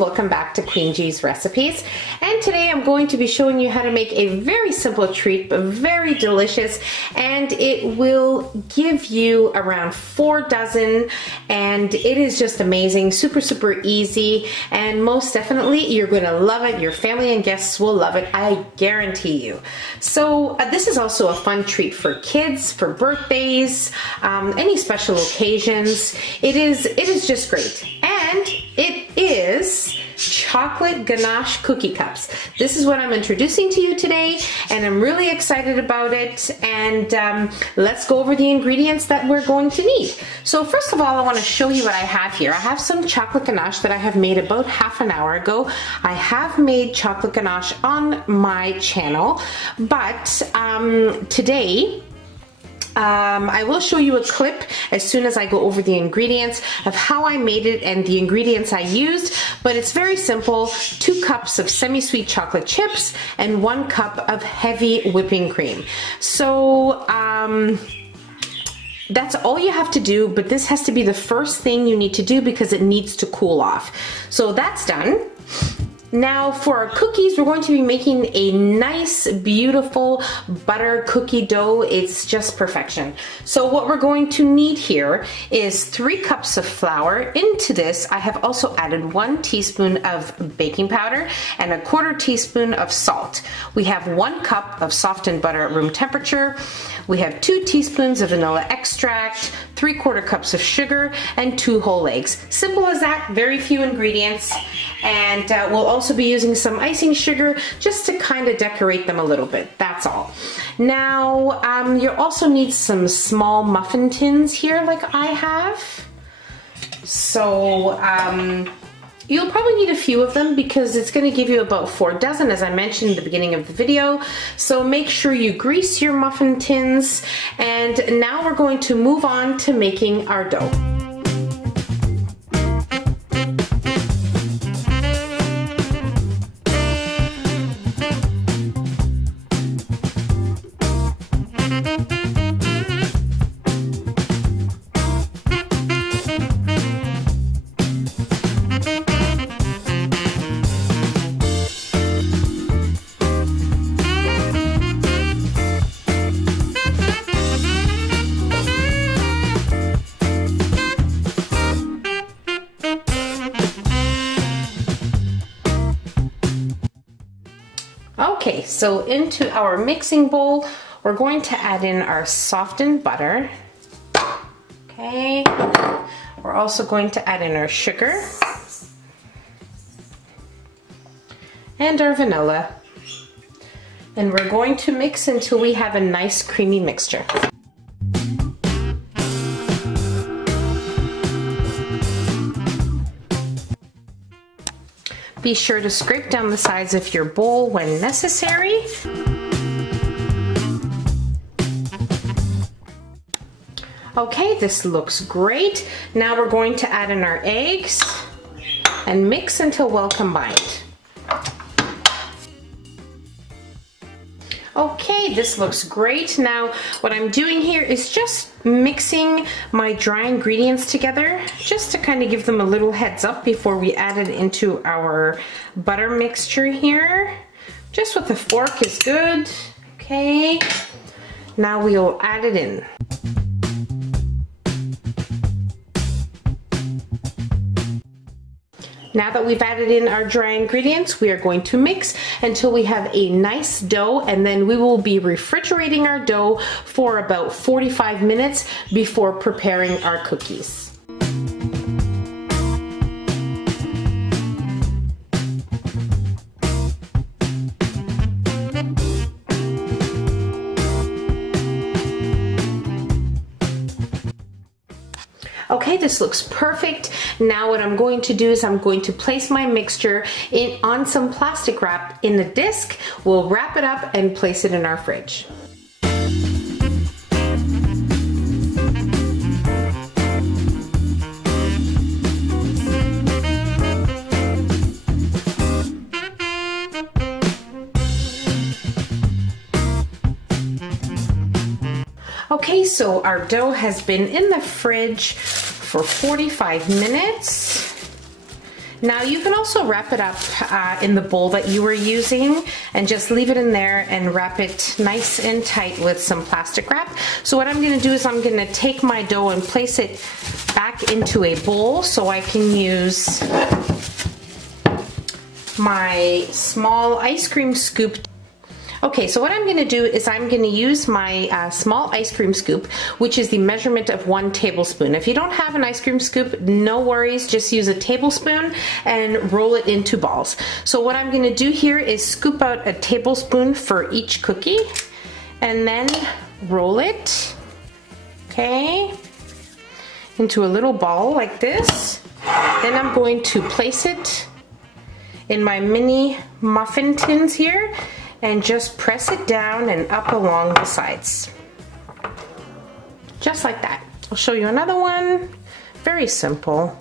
welcome back to Queen G's Recipes. And today I'm going to be showing you how to make a very simple treat, but very delicious, and it will give you around 4 dozen, and it is just amazing, super easy, and most definitely you're going to love it. Your family and guests will love it, I guarantee you. So this is also a fun treat for kids, for birthdays, any special occasions. It is just great. And it is chocolate ganache cookie cups. This is what I'm introducing to you today, and I'm really excited about it. And let's go over the ingredients that we're going to need. So first of all, I want to show you what I have here. I have some chocolate ganache that I have made about half an hour ago. I have made chocolate ganache on my channel, but today I will show you a clip as soon as I go over the ingredients of how I made it and the ingredients I used, but it's very simple. 2 cups of semi-sweet chocolate chips and 1 cup of heavy whipping cream. So that's all you have to do, but this has to be the first thing you need to do because it needs to cool off. So that's done. Now for our cookies, we're going to be making a nice, beautiful butter cookie dough. It's just perfection. So what we're going to need here is 3 cups of flour. Into this, I have also added 1 teaspoon of baking powder and 1/4 teaspoon of salt. We have 1 cup of softened butter at room temperature. We have 2 teaspoons of vanilla extract, 3/4 cups of sugar, and 2 whole eggs. Simple as that, very few ingredients. And we'll also be using some icing sugar just to kind of decorate them a little bit. That's all. Now, you'll also need some small muffin tins here like I have. So, you'll probably need a few of them because it's going to give you about 4 dozen, as I mentioned at the beginning of the video. So make sure you grease your muffin tins. And now we're going to move on to making our dough. Okay, so into our mixing bowl, we're going to add in our softened butter. Okay, we're also going to add in our sugar and our vanilla. And we're going to mix until we have a nice creamy mixture. Be sure to scrape down the sides of your bowl when necessary. Okay, this looks great. Now we're going to add in our eggs and mix until well combined. Okay, this looks great. Now what I'm doing here is just mixing my dry ingredients together just to kind of give them a little heads up before we add it into our butter mixture here. Just with a fork is good. Okay, now we'll add it in. Now that we've added in our dry ingredients, we are going to mix until we have a nice dough, and then we will be refrigerating our dough for about 45 minutes before preparing our cookies. Okay, this looks perfect. Now what I'm going to do is I'm going to place my mixture on some plastic wrap in the disc. We'll wrap it up and place it in our fridge. Okay, so our dough has been in the fridge for 45 minutes. Now you can also wrap it up in the bowl that you were using and just leave it in there and wrap it nice and tight with some plastic wrap. So what I'm gonna do is I'm gonna take my dough and place it back into a bowl so I can use my small ice cream scoop. Okay, so what I'm going to do is I'm going to use my small ice cream scoop, which is the measurement of 1 tablespoon. If you don't have an ice cream scoop, no worries, just use a tablespoon and roll it into balls. So what I'm going to do here is scoop out a tablespoon for each cookie and then roll it, okay, into a little ball like this. Then I'm going to place it in my mini muffin tins here and just press it down and up along the sides. Just like that. I'll show you another one. Very simple.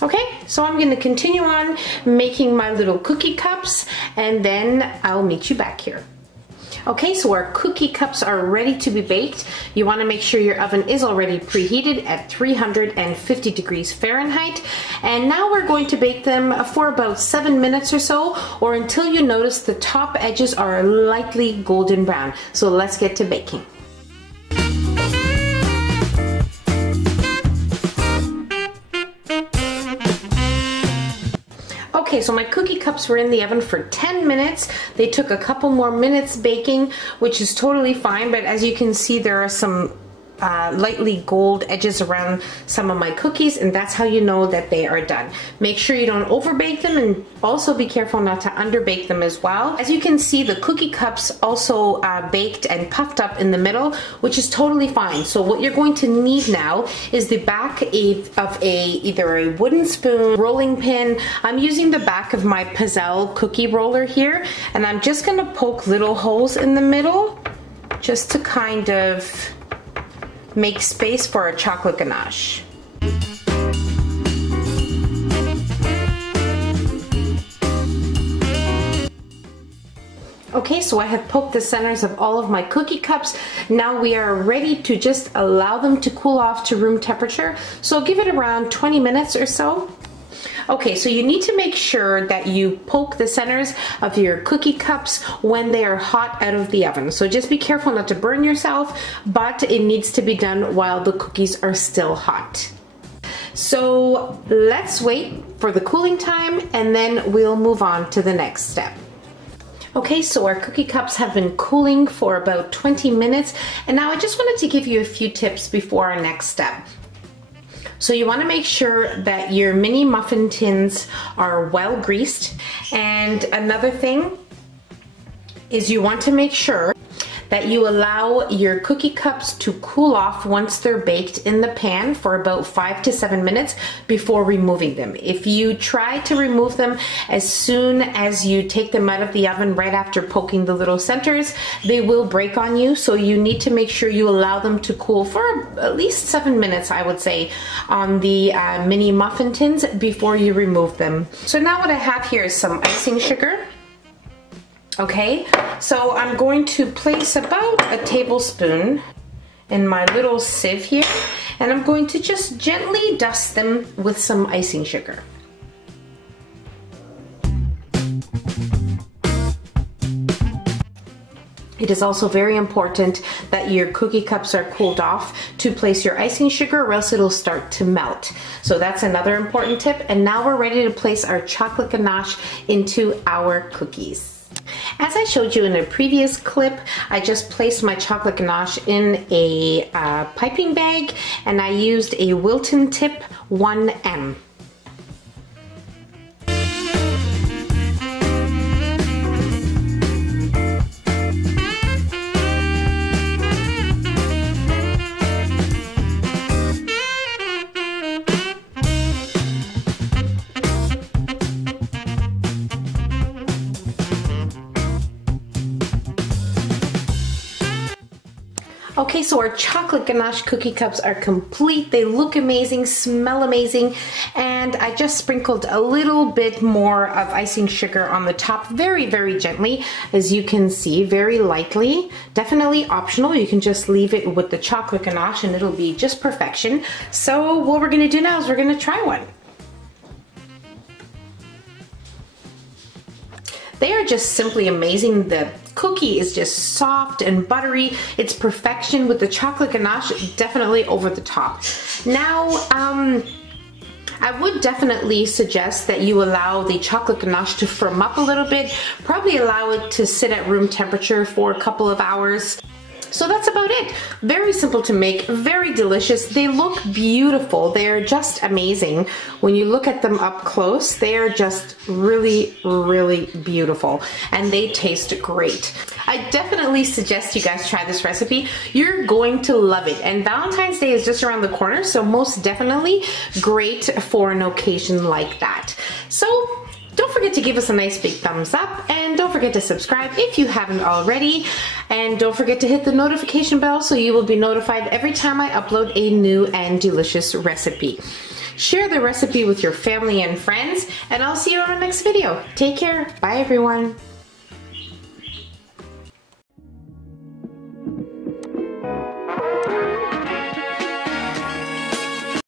Okay, so I'm going to continue on making my little cookie cups and then I'll meet you back here. Okay, so our cookie cups are ready to be baked. You want to make sure your oven is already preheated at 350 degrees Fahrenheit. And now we're going to bake them for about 7 minutes or so, or until you notice the top edges are lightly golden brown. So let's get to baking. Okay, so my cookie cups were in the oven for 10 minutes. They took a couple more minutes baking, which is totally fine, but as you can see, there are some lightly gold edges around some of my cookies, and that's how you know that they are done. Make sure you don't overbake them, and also be careful not to underbake them as well. As you can see, the cookie cups also baked and puffed up in the middle, which is totally fine. So what you're going to need now is the back of either a wooden spoon, rolling pin. I'm using the back of my Pizzelle cookie roller here, and I'm just going to poke little holes in the middle just to kind of make space for a chocolate ganache. Okay, so I have poked the centers of all of my cookie cups. Now we are ready to just allow them to cool off to room temperature. So give it around 20 minutes or so. Okay, so you need to make sure that you poke the centers of your cookie cups when they are hot out of the oven. So just be careful not to burn yourself, but it needs to be done while the cookies are still hot. So let's wait for the cooling time and then we'll move on to the next step. Okay, so our cookie cups have been cooling for about 20 minutes, and now I just wanted to give you a few tips before our next step. So you want to make sure that your mini muffin tins are well greased, and another thing is you want to make sure that you allow your cookie cups to cool off once they're baked in the pan for about 5 to 7 minutes before removing them. If you try to remove them as soon as you take them out of the oven right after poking the little centers, they will break on you. So you need to make sure you allow them to cool for at least 7 minutes, I would say, on the mini muffin tins before you remove them. So now what I have here is some icing sugar. Okay, so I'm going to place about a tablespoon in my little sieve here, and I'm going to just gently dust them with some icing sugar. It is also very important that your cookie cups are cooled off to place your icing sugar, or else it'll start to melt. So that's another important tip. And now we're ready to place our chocolate ganache into our cookies. As I showed you in a previous clip, I just placed my chocolate ganache in a piping bag, and I used a Wilton Tip 1M. Okay, so our chocolate ganache cookie cups are complete. They look amazing, smell amazing, and I just sprinkled a little bit more of icing sugar on the top, very, very gently, as you can see, very lightly. Definitely optional. You can just leave it with the chocolate ganache and it'll be just perfection. So what we're gonna do now is we're gonna try one. They are just simply amazing. The cookie is just soft and buttery. It's perfection with the chocolate ganache definitely over the top. Now, I would definitely suggest that you allow the chocolate ganache to firm up a little bit. Probably allow it to sit at room temperature for a couple of hours. So that's about it. Very simple to make, very delicious. They look beautiful. They're just amazing. When you look at them up close, they are just really, really beautiful. And they taste great. I definitely suggest you guys try this recipe. You're going to love it. And Valentine's Day is just around the corner, so most definitely great for an occasion like that. So don't forget to give us a nice big thumbs up, and don't forget to subscribe if you haven't already, and don't forget to hit the notification bell so you will be notified every time I upload a new and delicious recipe. Share the recipe with your family and friends, and I'll see you on our next video. Take care. Bye everyone.